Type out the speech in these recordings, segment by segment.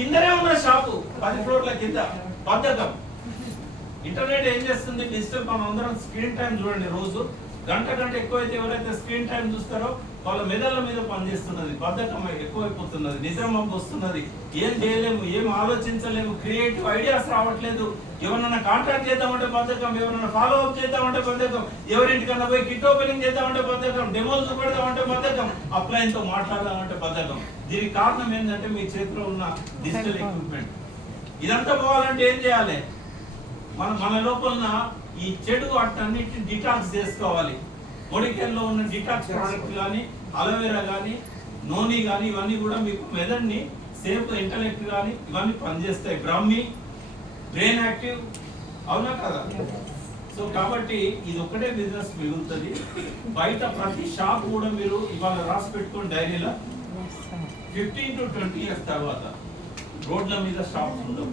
కిందనే ఉన్న షాపు 10 ఫ్లోర్ల కింద బద్ధకం. ఇంటర్నెట్ ఏం చేస్తుంది? డిజిటల్ మనం అందరం స్క్రీన్ టైం చూడండి, రోజు గంట ఎక్కువైతే ఎవరైతే స్క్రీన్ టైం చూస్తారో వాళ్ళ మెదళ్ళ మీద పనిచేస్తున్నది, బద్ధకం ఎక్కువైపోతున్నది, నిజం వస్తున్నది, ఏం చేయలేము, ఏం ఆలోచించలేము, క్రియేటివ్ ఐడియాస్ రావట్లేదు. ఎవరన్నా కాంటాక్ట్ చేద్దామంటే బద్ధకం, ఎవరన్నా ఫాలో అప్ చేద్దామంటే బద్ధకం, ఎవరింటికన్నా పోయి కిట్ ఓపెనింగ్ చేద్దామంటే బద్ధకం, డెమోలు చూపెడదామంటే బద్ధకం, అప్లైన్ తో మాట్లాడదామంటే బద్ధకం. దీనికి కారణం ఏంటంటే మీ చేతిలో ఉన్న డిజిటల్ ఎక్విప్మెంట్. ఇదంతా పోవాలంటే ఏం చేయాలి? మన లోపల ఈ చెడు అన్నిటిని డిటాక్స్ చేసుకోవాలి. మొడికెల్లో ఉన్న డిటాక్స్ ప్రోడక్ట్ కానీ, అలోవెరా కానీ, నోని కానీ, ఇవన్నీ కూడా మీకు మెదడుని సేఫ్, ఇంటలెక్ట్ కానీ ఇవన్నీ పనిచేస్తాయి. బ్రహ్మి, బ్రెయిన్ యాక్టివ్, అవునా కదా? సో కాబట్టి ఇది ఒకటే బిజినెస్ మిగులుతుంది. బయట ప్రతి షాప్ కూడా మీరు ఇవాళ రాసి పెట్టుకోండి డైరీలో, 15 to 20 years తర్వాత రోడ్ల మీద షాప్స్ ఉండవు.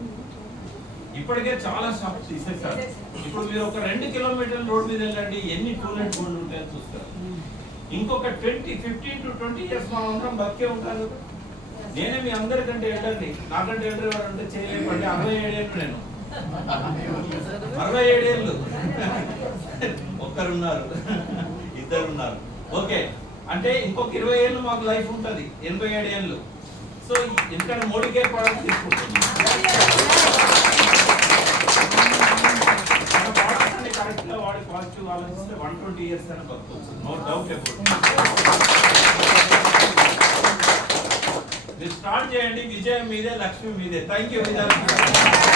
ఇప్పటికే చాలా షాప్స్ తీసేసారు. ఇప్పుడు మీరు ఒక 2 కిలోమీటర్ల రోడ్ మీద వెళ్ళండి, ఎన్ని టూలెట్ బోర్డులు ఉంటాయో చూస్తారు. ఇంకొక 15 to 20 years మనం అందరం బతికే ఉంటారు. నేనే మీ అందరికంటే ఎల్డర్ని, నాకంటే ఎల్డర్ ఎవరంటే చేయలేమంటే 67 ఏళ్ళు. నేను 67 ఏళ్ళు. ఒక్కరున్నారు, ఇద్దరున్నారు. ఓకే, అంటే ఇంకొక 20 ఏళ్ళు మాకు లైఫ్ ఉంటుంది, 87 ఏళ్ళు. సో ఎందుకంటే మోడీ కేర్ ప్రోడక్ట్ తీసుకుంటుంది. కరెక్ట్ గా వాడి పాజిటివ్ ఆలోచిస్తే 120 years అని బతకొచ్చు, నో డౌట్ అబౌట్. మీరు స్టార్ట్ చేయండి, విజయం మీదే, లక్ష్మి మీదే. Thank you.